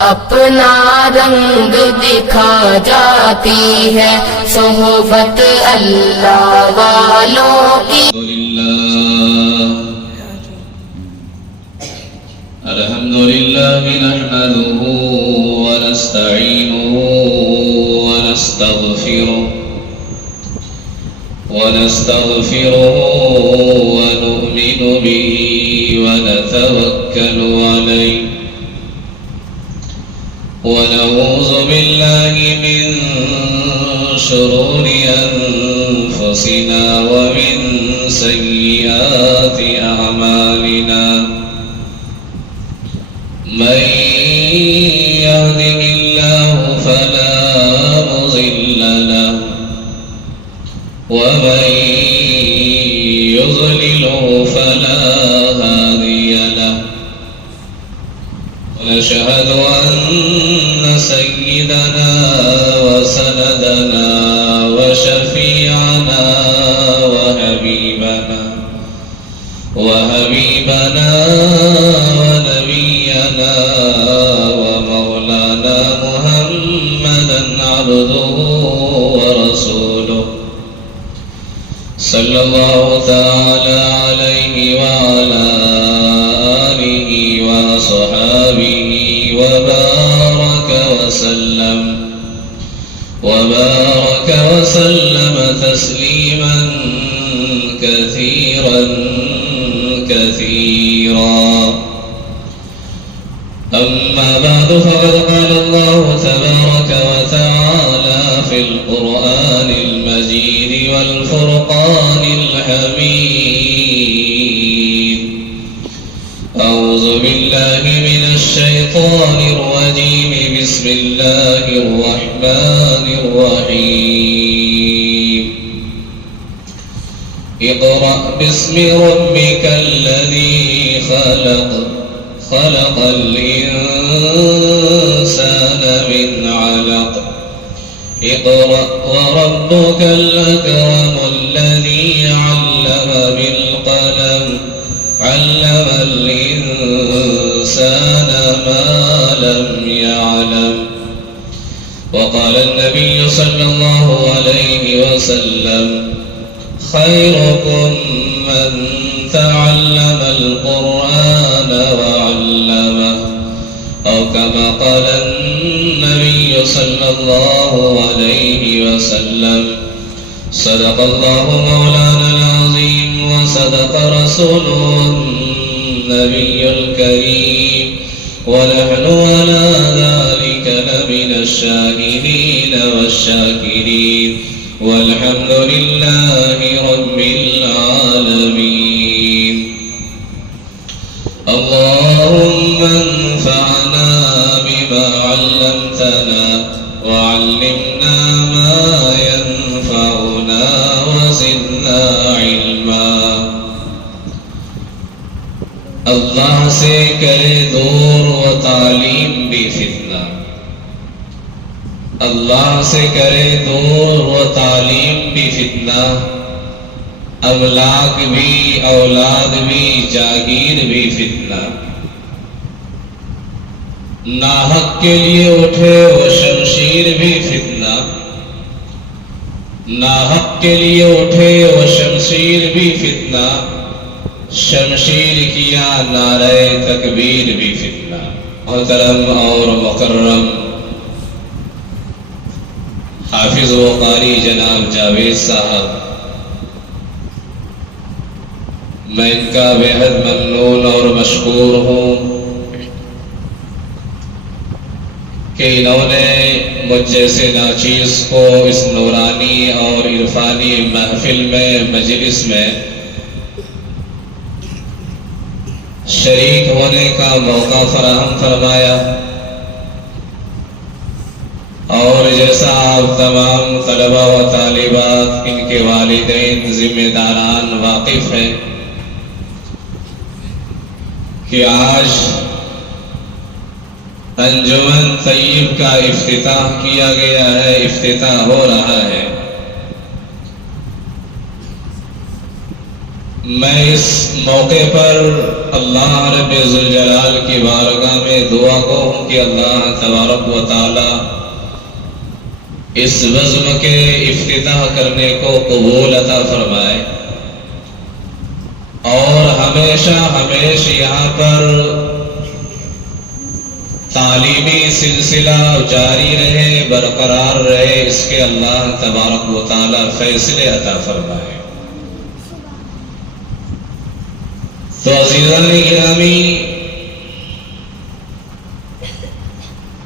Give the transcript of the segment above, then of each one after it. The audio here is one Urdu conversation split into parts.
اپنا رنگ دکھا جاتی ہے صحبت اللہ والوں کی۔ الحمد لله نحمده ونستعينه ونستغفره ونؤمن به ونتوكل عليه ونعوذ بالله من شرور أنفسنا ومن سيئات أعمالنا من يهده الله فلا مضل له ومن يضلله فلا هادي له ونشهد أن سيدنا وسندنا وشفيعنا وحبيبنا ونبينا ومولانا محمدا عبده ورسوله صلى الله تعالى عليه وعلى آله وصحابه وبارك وسلم تسليما كثيرا أما بعد فقد قال الله تبارك وتعالى في القرآن المجيد والفرقان الحميد أعوذ بالله من الشيطان الرجيم بسم الله الرحمن الرحيم اقرأ باسم ربك الذي خلق الإنسان من علق اقرأ وربك الأكرم الذي علم بالقلم علم الإنسان ما لم يعلم وقال النبي صلى الله عليه وسلم خيركم من تعلم القرآن وعلمه أو كما قال النبي صلى الله عليه وسلم صدق الله مولانا العظيم وصدق رسوله النبي الكريم ونحن على ذلك لمن الشاهدين والشاكرين والحمد لله رب العالمين اللهم انفعنا بما علمتنا وعلمنا ما ينفعنا وزدنا علما اللہ سے کرے دور و تعلیم بھی فتنہ اللہ سے کرے دور و تعلیم بھی فتنہ املاک بھی اولاد بھی جاگیر بھی فتنہ ناحق کے لیے اٹھے وہ شمشیر بھی فتنہ ناحق کے لیے اٹھے وہ شمشیر بھی فتنہ شمشیر کیا نعرہ تکبیر بھی فتنہ محترم اور مکرم حافظ و قاری جناب جاوید صاحب میں ان کا بےحد ممنون اور مشکور ہوں کہ انہوں نے مجھ جیسے ناچیز کو اس نورانی اور عرفانی محفل میں مجلس میں شریک ہونے کا موقع فراہم فرمایا اور جیسا آپ تمام طلبہ و طالبات ان کے والدین ذمہ داران واقف ہیں کہ آج انجمن طیب کا افتتاح کیا گیا ہے افتتاح ہو رہا ہے میں اس موقع پر اللہ رب ذوالجلال کی بارگاہ میں دعا گو ہوں کہ اللہ تبارک و تعالی اس بزم کے افتتاح کرنے کو قبول عطا فرمائے اور ہمیشہ یہاں پر تعلیمی سلسلہ جاری رہے، برقرار رہے، اس کے اللہ تبارک و تعالی فیصلے عطا فرمائے۔ تو عزیزان گرامی،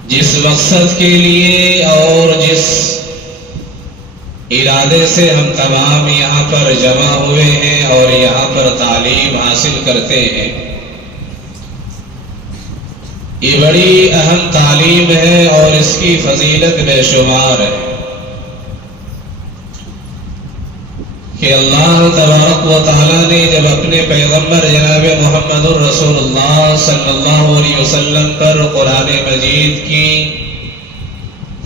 جس مقصد کے لیے اور جس ارادے سے ہم تمام یہاں پر جمع ہوئے ہیں اور یہاں پر تعلیم حاصل کرتے ہیں، یہ بڑی اہم تعلیم ہے اور اس کی فضیلت بے شمار ہے کہ اللہ تبارک و تعالیٰ نے جب اپنے پیغمبر جناب محمد الرسول اللہ صلی اللہ علیہ وسلم پر قرآن مجید کی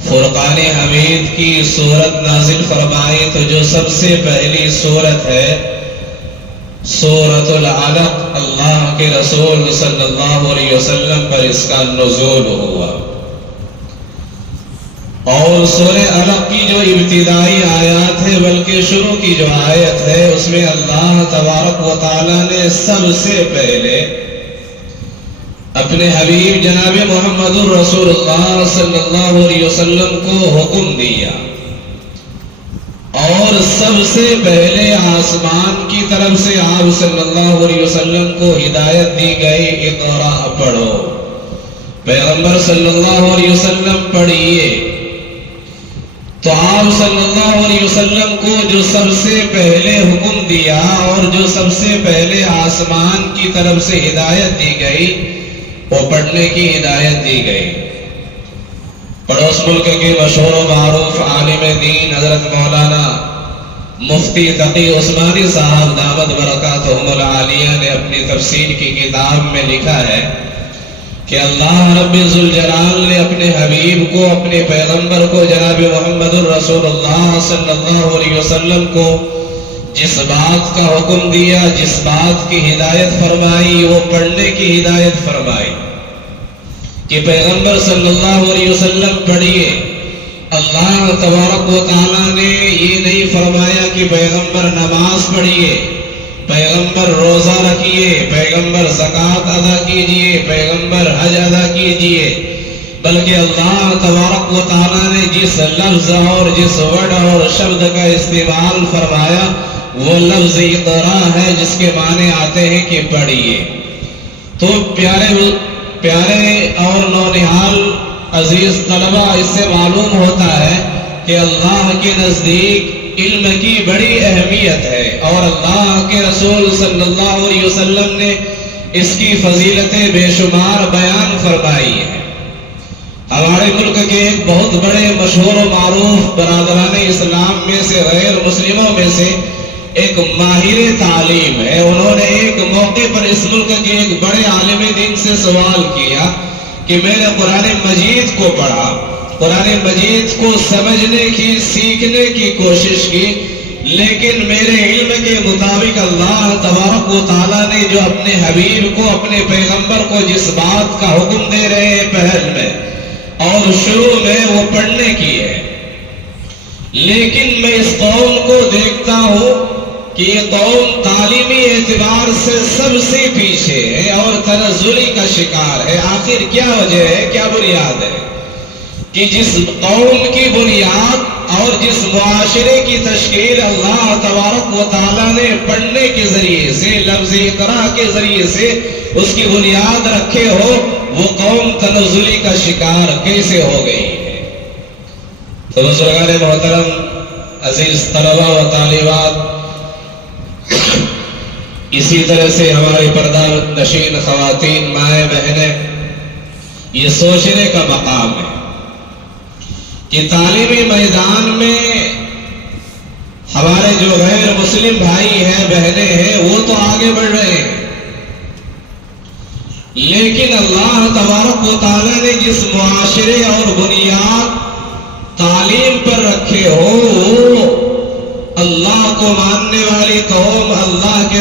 فرقان حمید کی سورت نازل فرمائی تو جو سب سے پہلی سورت ہے سورۃ العلق، اللہ کے رسول صلی اللہ علیہ وسلم پر اس کا نزول ہوا۔ اور سورہ علق کی جو ابتدائی آیات ہے، بلکہ شروع کی جو آیت ہے، اس میں اللہ تبارک و تعالی نے سب سے پہلے اپنے حبیب جناب محمد الرسول اللہ صلی اللہ علیہ وسلم کو حکم دیا اور سب سے پہلے آسمان کی طرف سے آپ صلی اللہ علیہ وسلم کو ہدایت دی گئی، اقرا پڑھو، پیغمبر صلی اللہ علیہ وسلم پڑھیے۔ تو آپ صلی اللہ علیہ وسلم کو جو سب سے پہلے حکم دیا اور جو سب سے پہلے آسمان کی طرف سے ہدایت دی گئی، وہ پڑھنے کی ہدایت دی گئی۔ پڑوس ملک کے مشہور و معروف عالم دین حضرت مولانا مفتی تقی عثمانی صاحب دامت برکاتہم العالیہ نے اپنی تفسیر کی کتاب میں لکھا ہے کہ اللہ رب ذوالجلال نے اپنے حبیب کو، اپنے پیغمبر کو، جناب محمد الرسول اللہ صلی اللہ علیہ وسلم کو جس بات کا حکم دیا، جس بات کی ہدایت فرمائی، وہ پڑھنے کی ہدایت فرمائی کہ پیغمبر صلی اللہ علیہ وسلم پڑھیے۔ اللہ تبارک و تعالیٰ نے یہ نہیں فرمایا کہ پیغمبر نماز پڑھیے، پیغمبر روزہ رکھیے، پیغمبر زکوٰۃ ادا کیجئے، پیغمبر حج ادا کیجئے، بلکہ اللہ تبارک و تعالیٰ نے جس لفظ اور جس ورڈ اور شبد کا استعمال فرمایا وہ لفظ اقرا ہے، جس کے معنی آتے ہیں کہ پڑھیے۔ تو پیارے اور نونہال عزیز طلبہ، اس سے معلوم ہوتا ہے کہ اللہ کے نزدیک علم کی بڑی اہمیت ہے اور اللہ کے رسول صلی اللہ علیہ وسلم نے اس کی فضیلتیں بے شمار بیان فرمائی ہیں۔ ہمارے ملک کے ایک بہت بڑے مشہور و معروف برادران اسلام میں سے، غیر مسلموں میں سے ایک ماہر تعلیم ہے، انہوں نے ایک موقع پر اس ملک کے ایک بڑے عالم دین سے سوال کیا کہ میں نے قرآن مجید کو پڑھا، قرآن مجید کو سمجھنے کی، سیکھنے کی کوشش کی، لیکن میرے علم کے مطابق اللہ تبارک و تعالیٰ نے جو اپنے حبیب کو، اپنے پیغمبر کو جس بات کا حکم دے رہے ہیں پہل میں اور شروع میں، وہ پڑھنے کی ہے، لیکن میں اس قوم کو دیکھتا ہوں کہ یہ قوم تعلیمی اعتبار سے سب سے پیچھے ہے اور تنزلی کا شکار ہے۔ آخر کیا وجہ ہے، کیا بنیاد ہے کہ جس قوم کی بنیاد اور جس معاشرے کی تشکیل اللہ تبارک و تعالیٰ نے پڑھنے کے ذریعے سے، لفظ اقرا کے ذریعے سے اس کی بنیاد رکھے ہو، وہ قوم تنزلی کا شکار کیسے ہو گئی ہے؟ تو بزرگان محترم، عزیز طلبہ و طالبات، اسی طرح سے ہماری پردہ نشین خواتین، مائیں بہنیں، یہ سوچنے کا مقام ہے کہ تعلیمی میدان میں ہمارے جو غیر مسلم بھائی ہیں، بہنیں ہیں، وہ تو آگے بڑھ رہے ہیں، لیکن اللہ تبارک و تعالیٰ نے جس معاشرے اور بنیاد تعلیم پر رکھے ہو، اللہ کو ماننے والی قوم، اللہ کے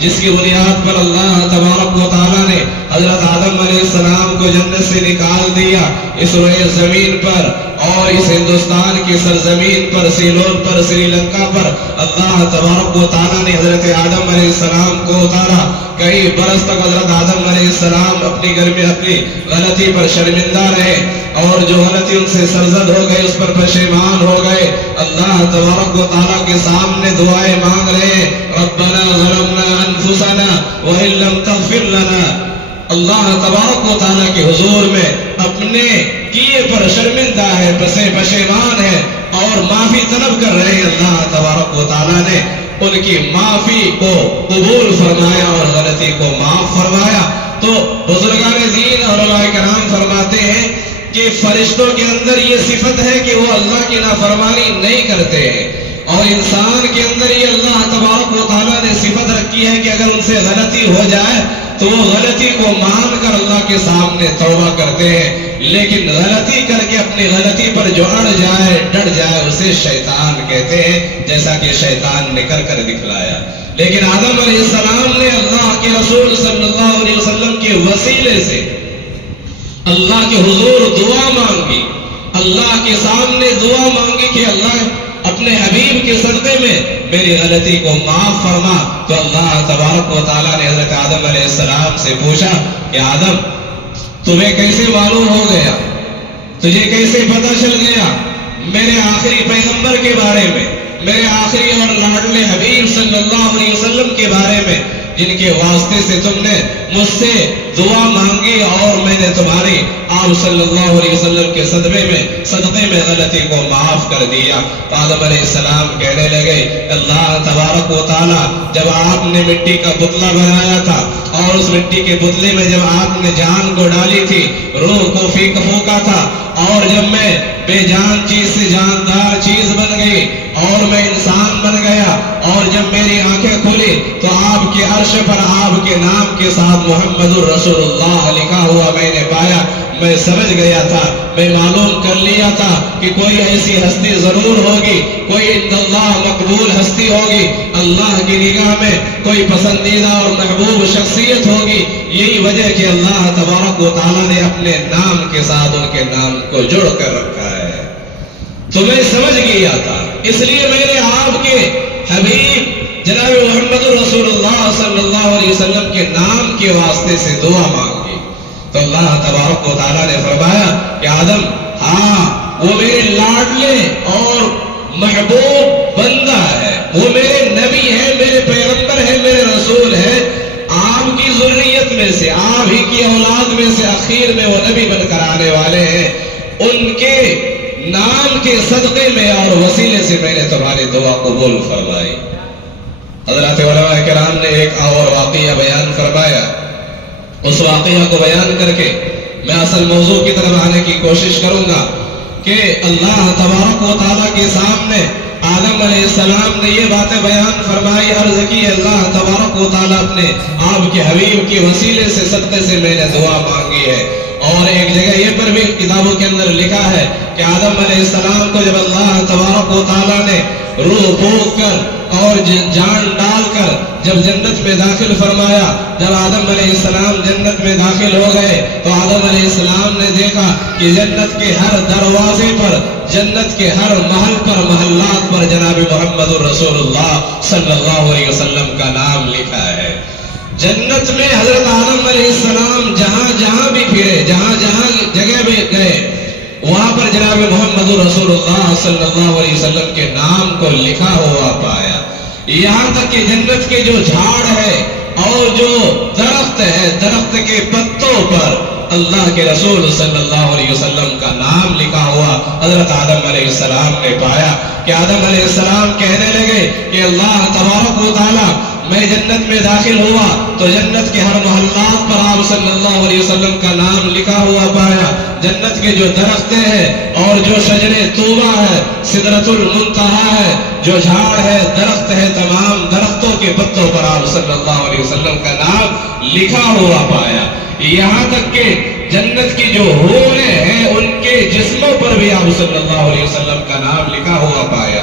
جس کی بنیاد پر اللہ تبارک و تعالیٰ نے حضرت آدم علیہ السلام کو جنت سے نکال دیا، اس روئے زمین پر اور اس ہندوستان کی سرزمین پر، سیلون پر، سری لنکا پر اللہ تبارک و تعالیٰ نے حضرت آدم علیہ السلام کو اتارا۔ کئی برس تک حضرت آدم علیہ السلام اپنی غلطی پر شرمندہ رہے، اور جو غلطی ان سے سرزد ہو گئی اس پر پشیمان ہو گئے۔ اللہ تبارک و تعالیٰ کے سامنے دعائیں مانگ رہے، ربنا ظلمنا انفسنا وان لم تغفر لنا۔ اللہ تبارک و تعالیٰ کے حضور میں اپنے کیے پر شرمندہ ہے، پشیمان ہے اور معافی طلب کر رہے ہیں۔ اللہ تبارک و تعالیٰ نے ان کی معافی کو قبول فرمایا اور غلطی کو معاف فرمایا۔ تو بزرگان دین اور علماء کرام فرماتے ہیں کہ فرشتوں کے اندر یہ صفت ہے کہ وہ اللہ کی نافرمانی نہیں کرتے ہیں، اور انسان کے اندر یہ اللہ تبارک و تعالیٰ نے صفت رکھی ہے کہ اگر ان سے غلطی ہو جائے تو وہ غلطی کو مان کر اللہ کے سامنے توبہ کرتے ہیں، لیکن غلطی کر کے اپنی غلطی پر جو اڑ جائے، ڈٹ جائے، اسے شیطان کہتے ہیں، جیسا کہ شیطان نے کر دکھلایا۔ لیکن آدم علیہ السلام نے اللہ کے رسول صلی اللہ علیہ وسلم کے وسیلے سے اللہ کے حضور دعا مانگی، اللہ کے سامنے دعا مانگی کہ اللہ اپنے حبیب کے صدقے میں میری غلطی کو معاف فرما۔ تو اللہ تبارک و تعالیٰ نے حضرت آدم علیہ السلام سے پوچھا کہ آدم، تمہیں کیسے معلوم ہو گیا، تجھے کیسے پتہ چل گیا میرے آخری پیغمبر کے بارے میں، میرے آخری اور لاڈلے حبیب صلی اللہ علیہ وسلم کے بارے میں، جن کے واسطے سے تم نے مجھ سے دعا مانگی اور میں نے تمہاری آپ صلی اللہ علیہ وسلم کے صدقے میں غلطی کو معاف کر دیا۔ تو آدم علیہ السلام کہنے لگے، اللہ تبارک و تعالیٰ جب آپ نے مٹی کا پتلا بنایا تھا اور اس مٹی کے پتلے میں جب آپ نے جان کو ڈالی تھی، روح کو پھونکا تھا، اور جب میں بے جان چیز سے جاندار چیز بن گئی اور میں انسان بن گیا، اور جب میری آنکھیں کھلی تو آپ کے عرش پر آپ کے نام کے ساتھ محمد الرسول اللہ لکھا ہوا میں نے پایا۔ میں سمجھ گیا تھا، میں معلوم کر لیا تھا کہ کوئی ایسی ہستی ضرور ہوگی، کوئی عند اللہ مقبول ہستی ہوگی، اللہ کی نگاہ میں کوئی پسندیدہ اور محبوب شخصیت ہوگی۔ یہی وجہ کہ اللہ تبارک و تعالیٰ نے اپنے نام کے ساتھ ان کے نام کو جوڑ کر رکھا ہے۔ تو میں سمجھ گیا تھا، اس لیے میں نے آپ کے حبیب جناب محمد رسول اللہ صلی اللہ علیہ وسلم کے نام کے واسطے سے دعا مانگی۔ تو اللہ تبارک و تعالیٰ نے فرمایا کہ آدم، ہاں وہ میرے لاڈلے اور محبوب بندہ ہے، وہ میرے نبی ہے، میرے پیغمبر ہے، میرے رسول ہے، آپ کی ذریت میں سے، آپ ہی کی اولاد میں سے اخیر میں وہ نبی بن کر آنے والے ہیں، ان کے نام کے صدقے میں اور وسیلے سے میں نے تمہاری دعا قبول فرمائی۔ حضرات علماء کرام نے ایک اور واقعہ بیان فرمایا، اس واقعہ کو بیان کر کے میں اصل موضوع کی طرف آنے کی کوشش کروں گا کہ اللہ تبارک و تعالیٰ کے سامنے آدم علیہ السلام نے یہ باتیں بیان فرمائی، عرض کی اللہ تبارک و تعالیٰ اپنے آپ کے حبیب کے وسیلے سے صدقے سے میں نے دعا مانگی ہے۔ اور ایک جگہ یہ پر بھی کتابوں کے اندر لکھا ہے کہ آدم علیہ السلام کو جب اللہ تبارک و تعالیٰ نے روح پھونک کر اور جان ڈال کر جب جنت میں داخل فرمایا، جب آدم علیہ السلام جنت میں داخل ہو گئے تو آدم علیہ السلام نے دیکھا کہ جنت کے ہر دروازے پر، جنت کے ہر محل پر، محلات پر جناب محمد الرسول اللہ صلی اللہ علیہ وسلم کا نام لکھا ہے۔ جنت میں حضرت آدم علیہ السلام جہاں جہاں بھی پھرے، جہاں جہاں جگہ میں گئے، وہاں پر جناب محمد رسول اللہ صلی اللہ علیہ وسلم کے نام کو لکھا ہوا پایا۔ یہاں تک کہ جنت کے جو جھاڑ ہے اور جو درخت ہے، درخت کے پتوں پر اللہ کے رسول صلی اللہ علیہ وسلم کا نام لکھا ہوا حضرت آدم علیہ السلام نے پایا کہ آدم علیہ السلام کہنے لگے کہ اللہ تبارک و تعالیٰ، میں جنت میں داخل ہوا تو جنت کے ہر محلات پر آپ صلی اللہ علیہ وسلم کا نام لکھا ہوا پایا۔ جنت کے جو درخت ہیں اور جو شجر طوبہ ہے، سدرۃ المنتہا ہے، جو جھاڑ ہے، درخت ہے، تمام درختوں کے پتوں پر آپ صلی اللہ علیہ وسلم کا نام لکھا ہوا پایا۔ یہاں تک کہ جنت کی جو حوریں ہیں ان کے جسموں پر بھی آپ صلی اللہ علیہ وسلم کا نام لکھا ہوا پایا۔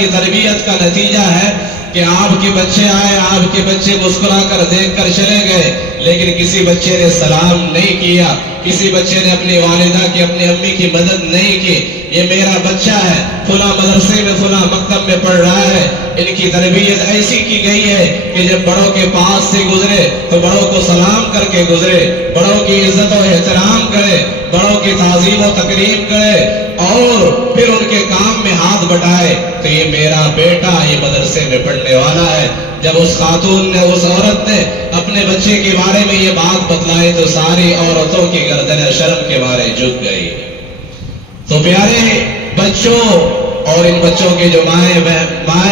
کی تربیت کا نتیجہ ہے کہ آپ کے بچے آئے، آپ کے بچے مسکرا کر دیکھ کر چلے گئے، لیکن کسی بچے نے سلام نہیں کیا، کسی بچے نے اپنی والدہ کی، اپنی امی کی مدد نہیں کی۔ یہ میرا بچہ ہے، فلاں مدرسے میں فلاں مکتب میں پڑھ رہا ہے، ان کی تربیت ایسی کی گئی ہے کہ جب بڑوں کے پاس سے گزرے تو بڑوں کو سلام کر کے گزرے، بڑوں کی عزت و احترام کرے، بڑوں کی تعظیم و تکریم کرے، اور پھر ان کے کام میں ہاتھ بٹائے۔ تو یہ میرا بیٹا یہ مدرسے میں پڑھنے والا ہے۔ جب اس خاتون نے، اس عورت نے اپنے بچے کے بارے میں یہ بات بتلائی تو ساری عورتوں کی گردنیں شرم کے مارے جھک گئی۔ تو پیارے بچوں اور ان بچوں کے جو مائیں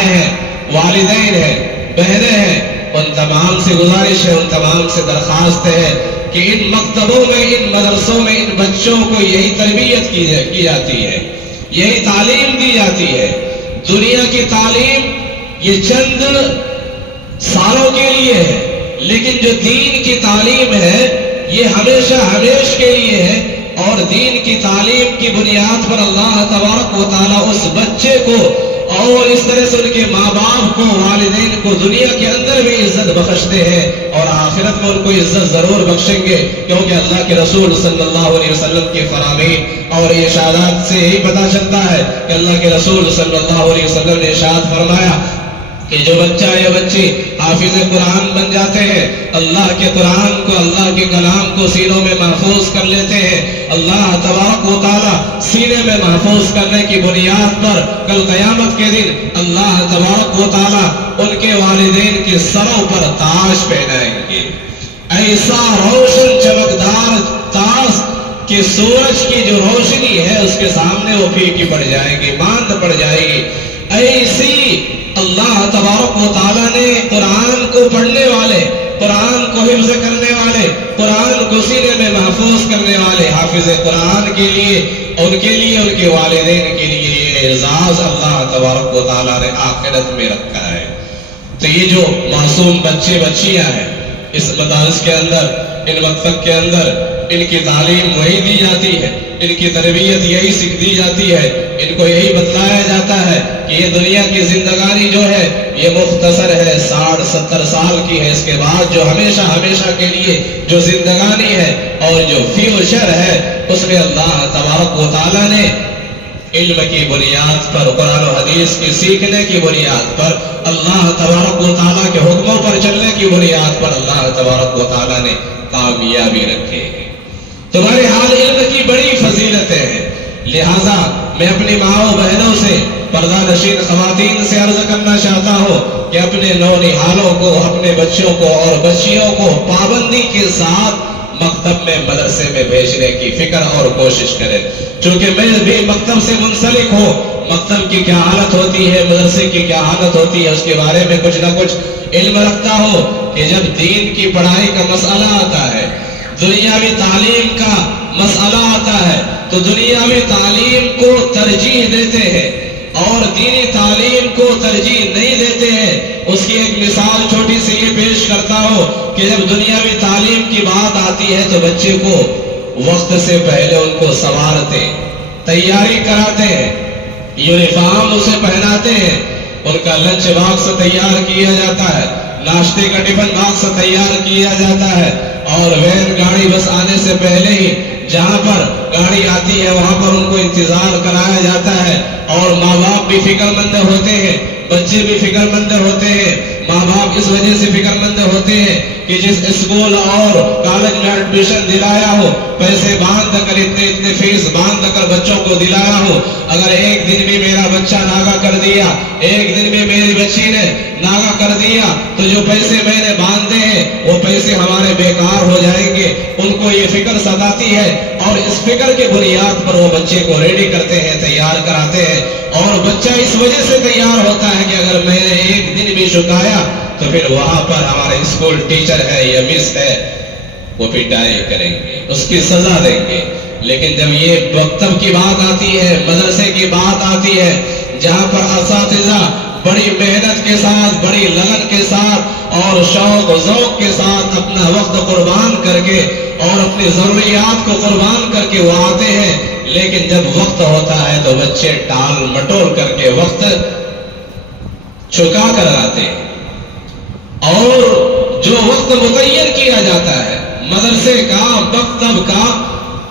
ہیں، والدین ہیں، بہنیں ہیں، ان تمام سے گزارش ہے، ان تمام سے درخواست ہے کہ ان مکتبوں میں، ان مدرسوں میں ان بچوں کو یہی تربیت کی جاتی ہے، یہی تعلیم دی جاتی ہے۔ دنیا کی تعلیم یہ چند سالوں کے لیے ہے، لیکن جو دین کی تعلیم ہے یہ ہمیشہ ہمیش کے لیے ہے، اور دین کی تعلیم کی بنیاد پر اللہ تبارک و تعالیٰ اس بچے کو اور اس طرح سے ان کے ماں باپ کو، والدین کو دنیا کے اندر بھی عزت بخشتے ہیں، اور آخرت میں ان کو عزت ضرور بخشیں گے، کیونکہ اللہ کے رسول صلی اللہ علیہ وسلم کے فرامین اور ارشادات سے یہی پتہ چلتا ہے کہ اللہ کے رسول صلی اللہ علیہ وسلم نے ارشاد فرمایا کہ جو بچہ یا بچی حافظ قرآن بن جاتے ہیں، اللہ کے قرآن کو، اللہ کے کلام کو سینوں میں محفوظ کر لیتے ہیں، اللہ تبارک و تعالیٰ سینے میں محفوظ کرنے کی بنیاد پر کل قیامت کے دن اللہ تبارک و تعالیٰ ان کے والدین کے سروں پر تاج پہنائیں گے، ایسا روشن چمکدار تاج کہ سورج کی جو روشنی ہے اس کے سامنے وہ پھیکی پڑ جائے گی، ماند پڑ جائے گی۔ ایسی اللہ تبارک و تعالیٰ نے قرآن کو پڑھنے والے، قرآن کو حفظ کرنے والے، قرآن کو سینے میں محفوظ کرنے والے حافظ قرآن کے لیے، ان کے والدین کے لیے یہ اعزاز اللہ تبارک و تعالیٰ نے آخرت میں رکھا ہے۔ تو یہ جو معصوم بچے بچیاں ہیں اس مدارس کے اندر، ان مکتب کے اندر، ان کی تعلیم وہی دی جاتی ہے، ان کی تربیت یہی سکھ دی جاتی ہے، ان کو یہی بتلایا جاتا ہے کہ یہ دنیا کی زندگانی جو ہے یہ مختصر ہے، 60-70 سال کی ہے، اس کے بعد جو ہمیشہ ہمیشہ کے لیے جو زندگانی ہے اور جو فیوچر ہے اس میں اللہ تبارک و تعالیٰ نے علم کی بنیاد پر، قرآن و حدیث کی سیکھنے کی بنیاد پر، اللہ تبارک و تعالیٰ کے حکموں پر چلنے کی بنیاد پر اللہ تبارک و تعالیٰ نے کامیابی رکھے ہیں۔ تمہارے حال علم کی بڑی فضیلتیں ہیں، لہٰذا میں اپنی ماں و بہنوں سے، پردہ نشین خواتین سے عرض کرنا چاہتا ہوں کہ اپنے نونہالوں کو، اپنے بچوں کو اور بچیوں کو پابندی کے ساتھ مکتب میں، مدرسے میں بھیجنے کی فکر اور کوشش کریں، چونکہ میں بھی مکتب سے منسلک ہوں۔ مکتب کی کیا حالت ہوتی ہے، مدرسے کی کیا حالت ہوتی ہے، اس کے بارے میں کچھ نہ کچھ علم رکھتا ہوں کہ جب دین کی پڑھائی کا مسئلہ آتا ہے، دنیاوی تعلیم کا مسئلہ آتا ہے، تو دنیاوی تعلیم کو ترجیح دیتے ہیں اور دینی تعلیم کو ترجیح نہیں دیتے ہیں۔ اس کی ایک مثال چھوٹی سی یہ پیش کرتا ہوں کہ جب دنیاوی تعلیم کی بات آتی ہے تو بچے کو وقت سے پہلے ان کو سنوارتے، تیاری کراتے ہیں، یونیفارم اسے پہناتے ہیں، ان کا لنچ باکس تیار کیا جاتا ہے، ناشتے کا ٹفن باکس تیار کیا جاتا ہے، اور وین گاڑی بس آنے سے پہلے ہی جہاں پر گاڑی آتی ہے وہاں پر ان کو انتظار کرایا جاتا ہے، اور ماں باپ بھی فکر مند ہوتے ہیں، بچے بھی فکر مند ہوتے ہیں۔ ماں باپ اس وجہ سے فکر مند ہوتے ہیں کہ جس اسکول اور کالج میں ایڈمیشن دلایا ہو، پیسے باندھ کر، اتنے فیس باندھ کر بچوں کو دلایا ہو، اگر ایک دن بھی میرا بچہ ناغہ کر دیا، ایک دن بھی میری بچی نے ناغہ کر دیا، تو جو پیسے میں نے باندھے ہیں وہ پیسے ہمارے بیکار ہو جائیں گے۔ ان کو یہ فکر ستاتی ہے، اور اس فکر کے بنیاد پر وہ بچے کو ریڈی کرتے ہیں، تیار کراتے ہیں، اور بچہ اس وجہ سے تیار ہوتا ہے کہ اگر میں نے ایک دن بھی چکایا تو پھر وہاں پر ہمارے اسکول ٹیچر ہے یا مس ہے وہ پٹائی کریں گے، اس کی سزا دیں گے۔ لیکن جب یہ مکتب کی بات آتی ہے، مدرسے کی بات آتی ہے، جہاں پر اساتذہ بڑی محنت کے ساتھ، بڑی لگن کے ساتھ اور شوق و ذوق کے ساتھ اپنا وقت قربان کر کے اور اپنی ضروریات کو قربان کر کے وہ آتے ہیں، لیکن جب وقت ہوتا ہے تو بچے ٹال مٹول کر کے وقت چکا کر آتے ہیں، اور جو وقت متعین کیا جاتا ہے مدرسے کا، مکتب کا،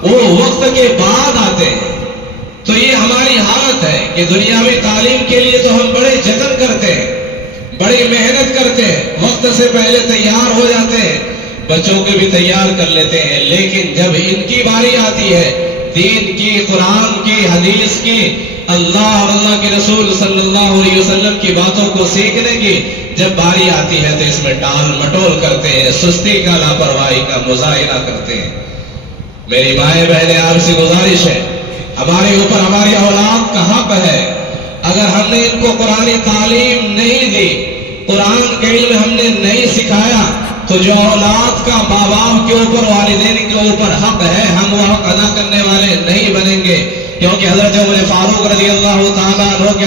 وہ وقت کے بعد آتے ہیں۔ تو یہ ہماری حالت ہے کہ دنیاوی تعلیم کے لیے تو ہم بڑے جتن کرتے ہیں، بڑی محنت کرتے ہیں، وقت سے پہلے تیار ہو جاتے ہیں، بچوں کو بھی تیار کر لیتے ہیں، لیکن جب ان کی باری آتی ہے دین کی، قرآن کی، حدیث کی، اللہ اور اللہ کے رسول صلی اللہ علیہ وسلم کی باتوں کو سیکھنے کی جب باری آتی ہے تو اس میں ٹال مٹول کرتے ہیں، سستی کا، لاپرواہی کا مظاہرہ کرتے ہیں۔ میری مائیں بہنیں، آپ سے گزارش ہے، ہمارے اوپر ہماری اولاد کا حق ہے۔ اگر ہم نے ان کو قرآن تعلیم نہیں دی، قرآن کا علم ہم نے نہیں سکھایا، تو جو اولاد کا ماں باپ کے اوپر، والدین کے اوپر حق ہے، ہم وہ حق ادا کرنے والے نہیں بنیں گے، کیونکہ حضرت عمر فاروق رضی اللہ تعالیٰ عنہ کے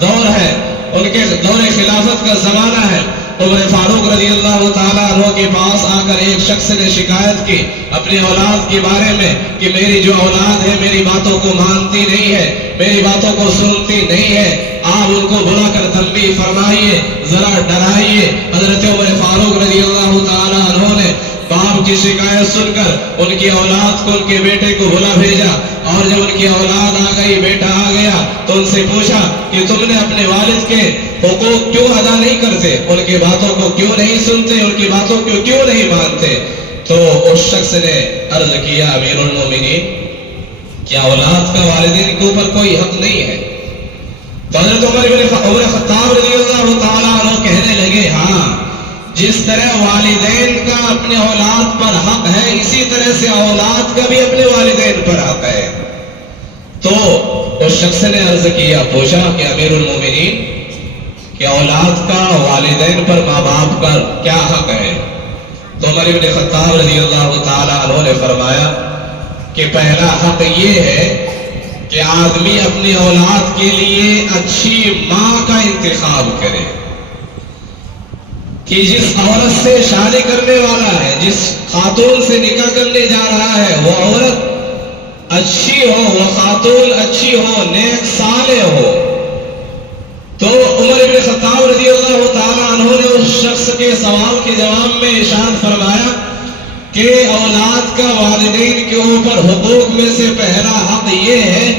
دور ہے، ان کے دور خلافت کا زمانہ ہے۔ عمر فاروق رضی اللہ تعالیٰ عنہ کے پاس آ کر ایک شخص نے شکایت کی اپنی اولاد کے بارے میں کہ میری جو اولاد ہے میری باتوں کو مانتی نہیں ہے، میری باتوں کو سنتی نہیں ہے، آپ ان کو بلا کر تنبیہ فرمائیے، ذرا ڈرائیے۔ حضرت عمر فاروق رضی اللہ تعالیٰ عنہ نے باپ کی شکایت سن کر ان کی اولاد کو، ان کے بیٹے کو بلا بھیجا، اور جب ان کی اولاد آ گئی، بیٹا آ گیا، تو ان سے پوچھا کہ تم نے اپنے والد کے حقوق کیوں ادا نہیں کرتے، ان کی باتوں کو کیوں نہیں سنتے، ان کی باتوں کو کیوں نہیں مانتے؟ تو اس شخص نے عرض کیا، امیر المومنین، کیا اولاد کا والدین کے اوپر کوئی حق نہیں ہے؟ تو حضرت عمر خطاب رضی اللہ تعالیٰ عنہ کہنے لگے، ہاں، جس طرح والدین کا اپنے اولاد پر حق ہے، اسی طرح سے اولاد کا بھی اپنے والدین پر حق ہے۔ تو اس شخص نے عرض کیا، پوچھا کہ امیر المومنین، کہ اولاد کا والدین پر، ماں باپ کا کیا حق ہے؟ تو عمر بن خطاب رضی اللہ تعالیٰ عنہ نے فرمایا کہ پہلا حق یہ ہے کہ آدمی اپنی اولاد کے لیے اچھی ماں کا انتخاب کرے، کہ جس عورت سے شادی کرنے والا ہے، جس خاتون سے نکاح کرنے جا رہا ہے، وہ عورت اچھی ہو، وہ خاتون اچھی ہو، نیک صالح ہو۔ تو عمر بن خطاب رضی اللہ تعالیٰ عنہ نے اس شخص کے سوال کے جواب میں ارشاد فرمایا کہ اولاد کا والدین کے اوپر حقوق میں سے پہلا حق یہ ہے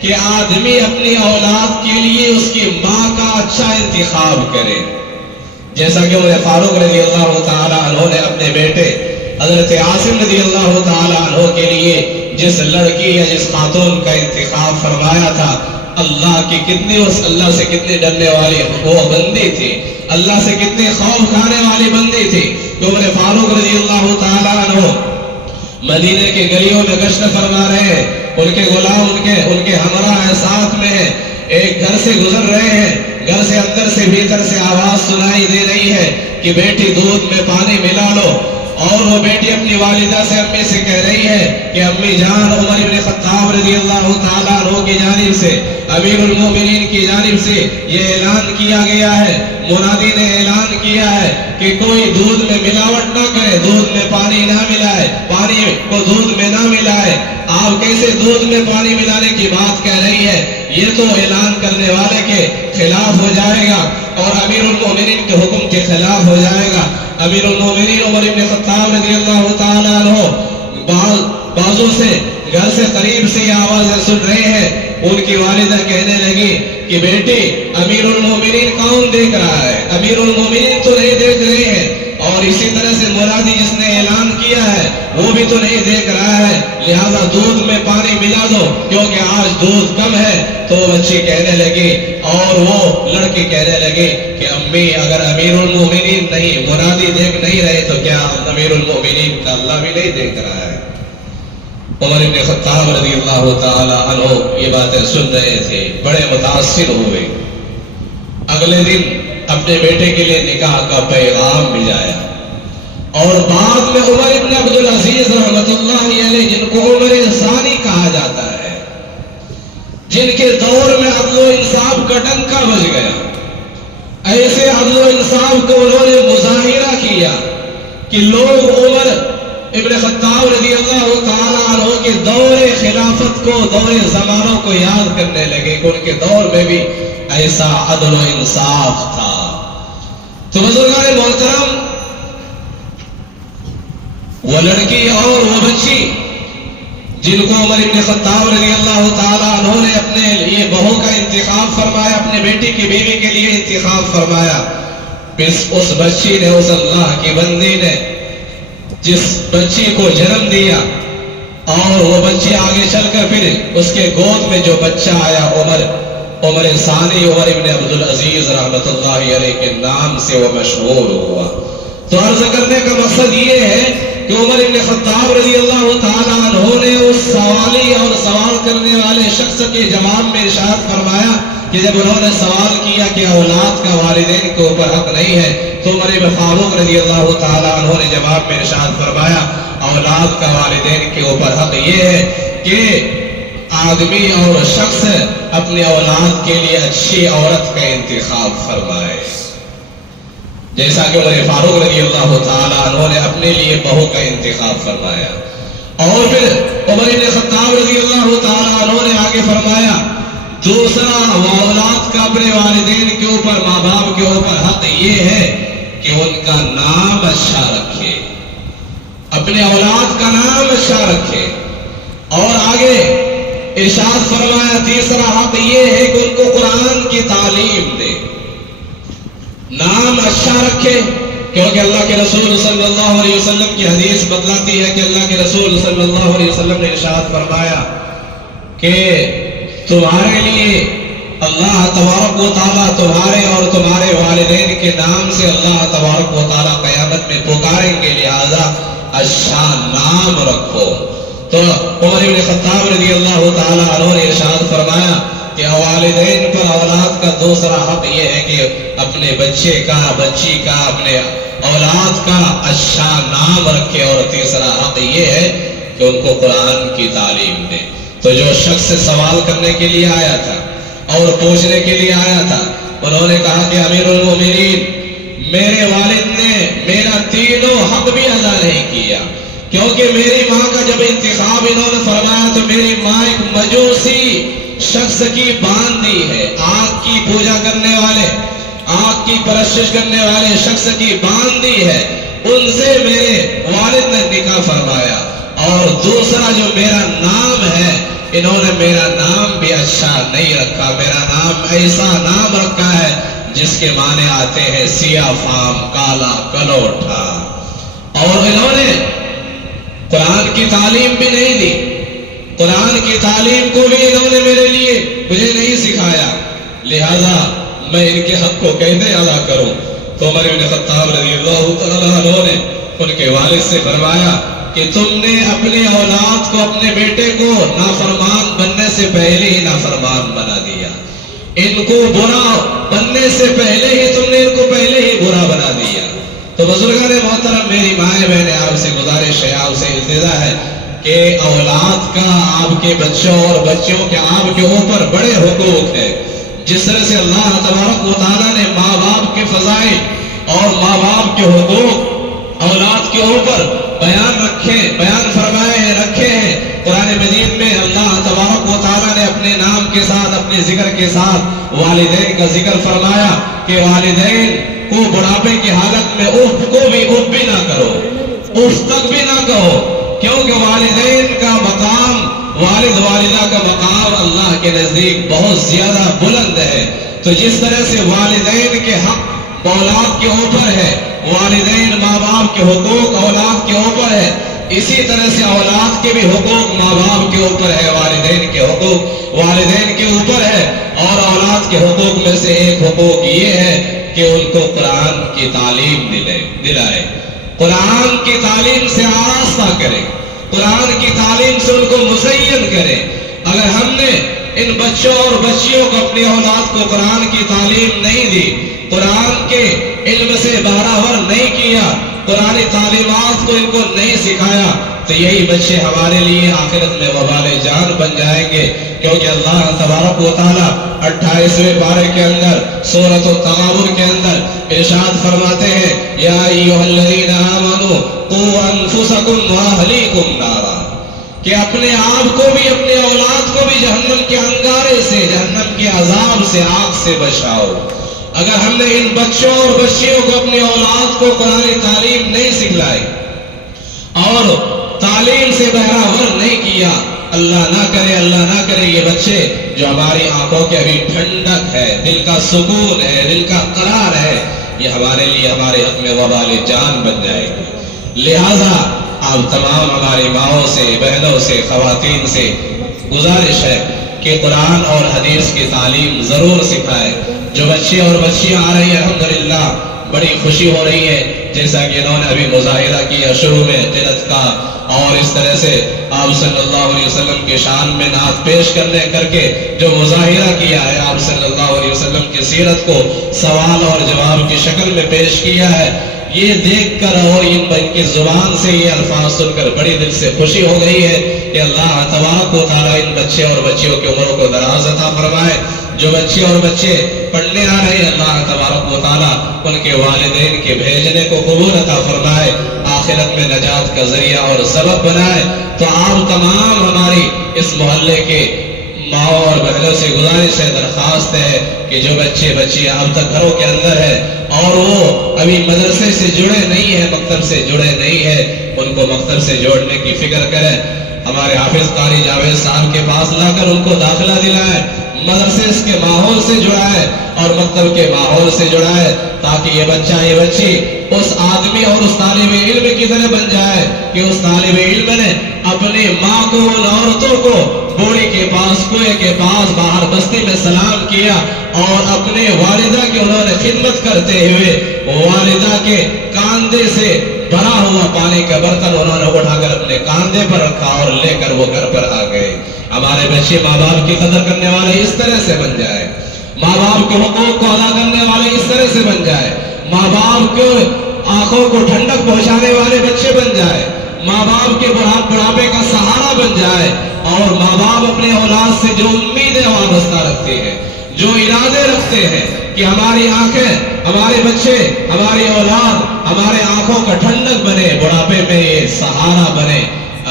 کہ آدمی اپنی اولاد کے لیے اس کی ماں کا اچھا انتخاب کرے، جیسا کہ عمر فاروق رضی اللہ تعالیٰ عنہ نے اپنے بیٹے حضرت عاصم رضی اللہ تعالیٰ عنہ کے لیے جس لڑکی یا جس خاتون کا انتخاب فرمایا تھا، اللہ کی کتنی، اس اللہ سے کتنی ڈرنے والی وہ بندی تھی، اللہ سے کتنی خوف کھانے والی بندی تھی۔ تو عمر فاروق رضی اللہ تعالیٰ عنہ مدینے کے گلیوں میں گشت فرما رہے ہیں، ان کے غلام ان کے ہمراہ ساتھ میں ہیں، ایک گھر سے گزر رہے ہیں، گھر سے اندر سے بھیتر سے آواز سنائی دے رہی ہے کہ بیٹی دودھ میں پانی ملا لو، اور وہ بیٹی اپنی والدہ سے، امی سے کہہ رہی ہے کہ امی جان، عمر بن خطاب رضی اللہ تعالیٰ عنہ کی جانب سے، امیر المومنین کی جانب سے یہ اعلان کیا گیا ہے، منادی نے اعلان کیا ہے کہ کوئی دودھ میں ملاوٹ نہ کرے، دودھ میں پانی نہ ملائے، پانی کو دودھ میں نہ ملائے۔ آپ کیسے دودھ میں پانی ملانے کی بات کہہ رہی ہے؟ یہ تو اعلان کرنے والے کے خلاف ہو جائے گا اور امیر المومنین کے حکم کے خلاف ہو جائے گا۔ امیر المومنین عمر بن خطاب رضی اللہ تعالیٰ عنہ بازو سے، گھر سے قریب سے یہ آوازیں سن رہے ہیں۔ ان کی والدہ کہنے لگی کہ بیٹی، امیر المومنین کون دیکھ رہا ہے؟ امیر المومنین تو نہیں دیکھ رہے ہیں، اور اسی طرح سے منادی جس نے اعلان کیا ہے وہ بھی تو نہیں دیکھ رہا ہے، لہذا دودھ میں پانی ملا دو کیونکہ آج دودھ کم ہے۔ تو بچی کہنے لگی اور وہ لڑکی کہنے لگی کہ امی، اگر امیر المومنین نہیں، منادی دیکھ نہیں رہے تو کیا امیر المومنین کا اللہ بھی نہیں دیکھ رہا ہے؟ عمر بن خطاب رضی اللہ تعالی عنہ یہ باتیں سن رہے تھے، بڑے متاثر ہوئے۔ اگلے دن اپنے بیٹے کے لیے نکاح کا پیغام بھیجایا، اور بعد میں عمر بن عبد العزیز رحمۃ اللہ علیہ، جن کو عمر ثانی کہا جاتا ہے، جن کے دور میں عدل و انصاف کا ڈنکا بج گیا، ایسے عدل و انصاف کو انہوں نے مظاہرہ کیا کہ لوگ عمر ابن خطاب رضی اللہ تعالیٰ عنہ کے دور خلافت کو، دور زمانوں کو یاد کرنے لگے کہ ان کے دور میں بھی ایسا عدل و انصاف تھا۔ تو بزرگان محترم، وہ لڑکی اور وہ بچی جن کو عمر بن خطاب رضی اللہ تعالیٰ عنہ نے اپنے لیے بہو کا انتخاب فرمایا، اپنے بیٹی کی بیوی کے لیے انتخاب فرمایا، اس بچی نے، اس اللہ کی بندی نے جس بچی کو جنم دیا، اور وہ بچی آگے چل کر پھر اس کے گود میں جو بچہ آیا عمر ثانی، عمر ابن عبدالعزیز رحمت اللہ علیہ کے نام سے وہ مشہور ہوا۔ تو عرض کرنے کا مقصد یہ ہے کہ عمر ابن خطاب رضی اللہ تعالیٰ عنہ نے اس سوالی اور سوال کرنے والے شخص کے جواب میں ارشاد فرمایا کہ جب انہوں نے سوال کیا کہ اولاد کا والدین کے اوپر حق نہیں ہے، تو عمر بن فاروق رضی اللہ تعالیٰ عنہ نے جواب میں ارشاد فرمایا اولاد کا والدین کے اوپر حق یہ ہے کہ آدمی اور شخص اپنی اولاد کے لیے اچھی عورت کا انتخاب فرمائے، جیسا کہ عمر فاروق رضی اللہ تعالیٰ عنہ نے اپنے لیے بہو کا انتخاب فرمایا۔ اور پھر عمر بن خطاب رضی اللہ تعالیٰ عنہ نے آگے فرمایا دوسرا اولاد کا اپنے والدین کے اوپر، ماں باپ کے اوپر حق یہ ہے کہ ان کا نام اچھا رکھے، اپنے اولاد کا نام اچھا رکھے۔ اور آگے ارشاد فرمایا تیسرا حق یہ ہے کہ ان کو قرآن کی تعلیم دے، نام اچھا رکھے، کیونکہ اللہ کے رسول صلی اللہ علیہ وسلم کی حدیث بتلاتی ہے کہ اللہ کے رسول صلی اللہ علیہ وسلم نے ارشاد فرمایا کہ تمہارے لیے اللہ تبارک و تعالیٰ تمہارے اور تمہارے والدین کے نام سے اللہ تبارک و تعالیٰ قیامت میں پکاریں گے، لہذا اچھا نام رکھو۔ تو عمر بن خطاب رضی اللہ تعالیٰ عنہ نے ارشاد فرمایا کہ والدین پر اولاد کا دوسرا حق یہ ہے کہ اپنے بچے کا، بچی کا، اپنے اولاد کا اچھا نام رکھے، اور تیسرا حق یہ ہے کہ ان کو قرآن کی تعلیم دے۔ تو جو شخص سوال کرنے کے لیے آیا تھا اور پوچھنے کے لیے آیا تھا، انہوں نے کہا کہ امیر المومنین، میرے والد نے میرا تینوں حق بھی ادا نہیں کیا، کیونکہ میری ماں کا جب انتخاب انہوں نے فرمایا تو میری ماں ایک مجوسی شخص کی باندھی ہے، آگ کی پوجا کرنے والے، آگ کی پرستش کرنے والے شخص کی باندھی ہے، ان سے میرے والد نے نکاح فرمایا۔ اور دوسرا جو میرا نام ہے، انہوں نے میرا نام بھی اچھا نہیں رکھا، میرا نام ایسا نام رکھا ہے جس کے معنی آتے ہیں سیاہ فام، کالا کلوٹھا۔ اور انہوں نے قرآن کی تعلیم بھی نہیں دی، قرآن کی تعلیم کو بھی انہوں نے میرے لیے مجھے نہیں سکھایا، لہذا میں ان کے حق کو کیسے ادا کروں؟ تو عمر بن خطاب رضی اللہ تعالیٰ عنہ نے ان کے والد سے فرمایا کہ تم نے اپنی اولاد کو، اپنے بیٹے کو نافرمان بننے سے پہلے ہی نافرمان بنا دیا، ان کو برا بننے سے پہلے ہی تم نے ان کو پہلے ہی برا بنا دیا۔ تو بزرگان محترم، میری مائیں بہنیں، آپ سے گزارش ہے، آپ سے التجا ہے کہ اولاد کا آپ کے بچوں اور بچیوں کے آپ کے اوپر بڑے حقوق ہیں۔ جس طرح سے اللہ تبارک و تعالیٰ نے ماں باپ کے فضائل اور ماں باپ کے حقوق اولاد کے اوپر بیان فرمائے ہیں، رکھے ہیں، قرآن مجید میں اللہ تبارک و تعالیٰ نے اپنے نام کے ساتھ، اپنے ذکر کے ساتھ والدین کا ذکر فرمایا کہ والدین کو بڑھاپے کی حالت میں اف بھی نہ کرو، اف تک بھی نہ کہو، کیونکہ والدین کا مقام، والد والدہ کا مقام اللہ کے نزدیک بہت زیادہ بلند ہے۔ تو جس طرح سے والدین کے حق اولاد کے اوپر ہے، والدین ماں باپ کے حقوق اولاد کے اوپر ہے، اسی طرح سے اولاد کے بھی حقوق ماں باپ کے اوپر ہے، والدین کے حقوق والدین کے اوپر ہے۔ اور اولاد کے حقوق میں سے ایک حقوق یہ ہے کہ ان کو قرآن کی تعلیم دلائے، قرآن کی تعلیم سے آراستہ کرے، قرآن کی تعلیم سے ان کو مزین کرے۔ اگر ہم نے ان بچوں اور بچیوں کو، اپنی اولاد کو قرآن کی تعلیم نہیں دی، قرآن کے علم سے بہرہ نہیں کیا، قرآن تعلیمات کو ان کو نہیں سکھایا، تو یہی بچے ہمارے لیے آخرت میں وبال جان بن جائیں گے۔ کیونکہ اللہ تبارک و تعالیٰ 28ویں پارے کے اندر سورۃ التغابن کے اندر ارشاد فرماتے ہیں یا ایھا الذین آمنوا قوا انفسکم واہلیکم نارا، کہ اپنے آپ کو بھی، اپنے اولاد کو بھی جہنم کے انگارے سے، جہنم کے عذاب سے، آگ سے بچاؤ۔ اگر ہم نے ان بچوں اور بچیوں کو، اپنی اولاد کو قرآن تعلیم نہیں سکھلائی اور تعلیم سے بہراور نہیں کیا، اللہ نہ کرے یہ بچے جو ہماری آنکھوں کے ابھی ٹھنڈک ہے، دل کا سکون ہے، دل کا قرار ہے، یہ ہمارے لیے ہمارے حق میں وبال جان بن جائے گی۔ لہذا آپ تمام ہماری ماؤں سے، بہنوں سے، خواتین سے گزارش ہے کہ قرآن اور حدیث کی تعلیم ضرور سکھائے۔ جو بچے اور بچیاں آ رہی ہیں الحمدللہ بڑی خوشی ہو رہی ہے، جیسا کہ انہوں نے ابھی مظاہرہ کیا شروع میں تلت کا، اور اس طرح سے آپ صلی اللہ علیہ وسلم کے شان میں نعت پیش کر کے جو مظاہرہ کیا ہے، آپ صلی اللہ علیہ وسلم کی سیرت کو سوال اور جواب کی شکل میں پیش کیا ہے، یہ دیکھ کر اور ان کی زبان سے یہ الفاظ سن کر بڑی دل سے خوشی ہو گئی ہے کہ اللہ تبارک و تعالیٰ ان بچے اور بچیوں کی عمروں کو دراز عطا فرمائے۔ جو بچے اور بچے پڑھنے آ رہے ہیں، اللہ تبارک و تعالیٰ ان کے والدین کے بھیجنے کو قبول عطا فرمائے، آخرت میں نجات کا ذریعہ اور سبب بنائے۔ تو آپ تمام ہماری اس محلے کے ماؤں اور بہنوں سے گزارش ہے، درخواست ہے کہ جو بچے بچیاں اب تک گھروں کے اندر ہے اور وہ ابھی مدرسے سے جڑے نہیں ہیں، مکتب سے جڑے نہیں ہیں، ان کو مکتب سے جوڑنے کی فکر کریں۔ ہمارے حافظ قاری جاوید صاحب کے پاس لا کر ان کو داخلہ دلائیں، مدرسے اس کے ماحول سے جڑائے اور مکتب کے ماحول سے جڑائے، تاکہ یہ بچہ یہ بچی اس آدمی اور اس طالب علم کی طرح بن جائے کہ اس طالب علم نے اپنی ماں کو، ان عورتوں کو بوڑی کے پاس، کنویں کے پاس باہر بستی میں سلام کیا، اور اپنے والدہ کی انہوں نے خدمت کرتے ہوئے والدہ کے کاندھے سے بھرا ہوا پانی کا برتن انہوں نے اٹھا کر اپنے کاندھے پر رکھا اور لے کر وہ گھر پر آ گئے۔ ہمارے بچے ماں باپ کی قدر کرنے والے اس طرح سے بن جائے، ماں باپ کے حقوق کو ادا کرنے والے اس طرح سے بن جائے، ماں باپ کے آنکھوں کو ٹھنڈک پہنچانے والے بچے بن جائے، ماں باپ کے بڑھاپے کا سہارا بن جائے، اور ماں باپ اپنے اولاد سے جو امیدیں وابستہ رکھتے ہیں، جو ارادے رکھتے ہیں کہ ہماری آنکھیں، ہمارے بچے، ہماری اولاد ہمارے آنکھوں کا ٹھنڈک بنے، بڑھاپے میں یہ سہارا بنے۔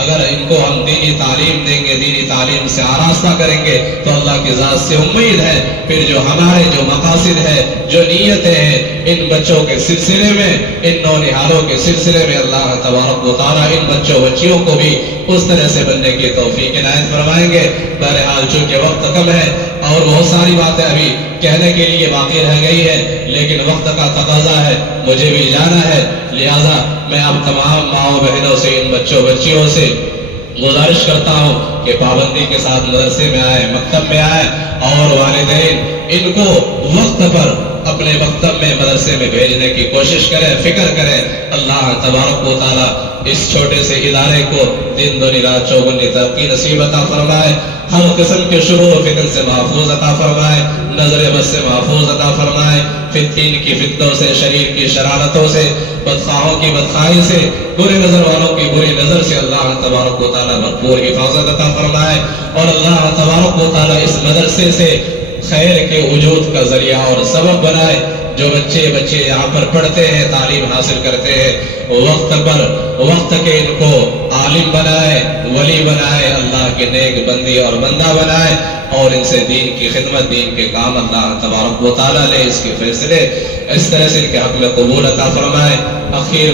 اگر ان کو ہم دینی تعلیم دیں گے، دینی تعلیم سے آراستہ کریں گے، تو اللہ کی ذات سے امید ہے پھر جو ہمارے جو مقاصد ہے، جو نیتیں ہیں ان بچوں کے سلسلے میں، ان نونہالوں کے سلسلے میں، اللہ تبارک و تعالیٰ ان بچوں بچیوں کو بھی اس طرح سے بننے کی توفیق عنایت فرمائیں گے۔ بہرحال چونکہ وقت کم ہے اور بہت ساری باتیں ابھی کہنے کے لیے باقی رہ گئی ہے، لیکن وقت کا تقاضا ہے، مجھے بھی جانا ہے، لہذا میں اب تمام ماؤں بہنوں سے، ان بچوں بچیوں سے گزارش کرتا ہوں کہ پابندی کے ساتھ مدرسے میں آئے، مکتب میں آئے، اور والدین ان کو وقت پر اپنے مکتب میں، مدرسے میں بھیجنے کی کوشش کریں، فکر کریں۔ اللہ تبارک و تعالیٰ اس چھوٹے سے ادارے کو دن دنی رات چوگنی ترقی نصیب عطا فرمائے، ہر قسم کے شرور و فتن سے محفوظ عطا فرمائے، نظر بد سے محفوظ عطا فرمائے، فتین کی فتنوں سے، شریر کی شرارتوں سے، بدخواہوں کی بدخواہی سے، برے نظر والوں کی بری نظر سے اللہ تبارک و تعالیٰ بھرپور حفاظت عطا فرمائے، اور اللہ تبارک و تعالیٰ اس مدرسے سے خیر کے وجود کا ذریعہ اور سبب بنائے۔ جو بچے یہاں پر پڑھتے ہیں، تعلیم حاصل کرتے ہیں، وقت کے ان کو عالم بنائے، ولی بنائے، اللہ کے نیک بندی اور بندہ بنائے، اور ان سے دین کی خدمت، دین کے کام اللہ تبارک و تعالیٰ نے اس کے فیصلے اس طرح سے ان کے حق میں قبول عطا فرمائے۔ اخیر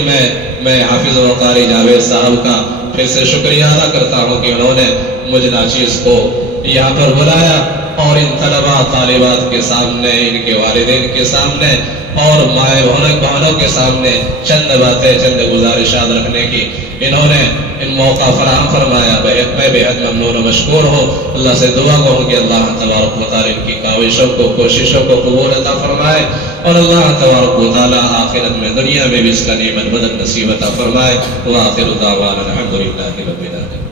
میں حافظ و قاری جاوید صاحب کا پھر سے شکریہ ادا کرتا ہوں کہ انہوں نے مجھ ناچیز کو یہاں پر بلایا، اور ان طلباء طالبات کے سامنے، ان کے والدین کے سامنے اور مائیں بہنوں کے سامنے چند باتیں، چند گزارشات رکھنے کی انہوں نے ان موقع فراہم فرمایا۔ میں بے حد ممنون و مشکور ہوں۔ اللہ سے دعا کروں کہ اللہ تبارک و تعالیٰ ان کی کاوشوں کو، کوششوں کو قبول عطا فرمائے، اور اللہ تبارک و تعالیٰ آخرت میں، دنیا میں بھی اس کا نعمت بدل نصیب عطا فرمائے۔ وآخر دعوانا الحمدللہ رب العالمین۔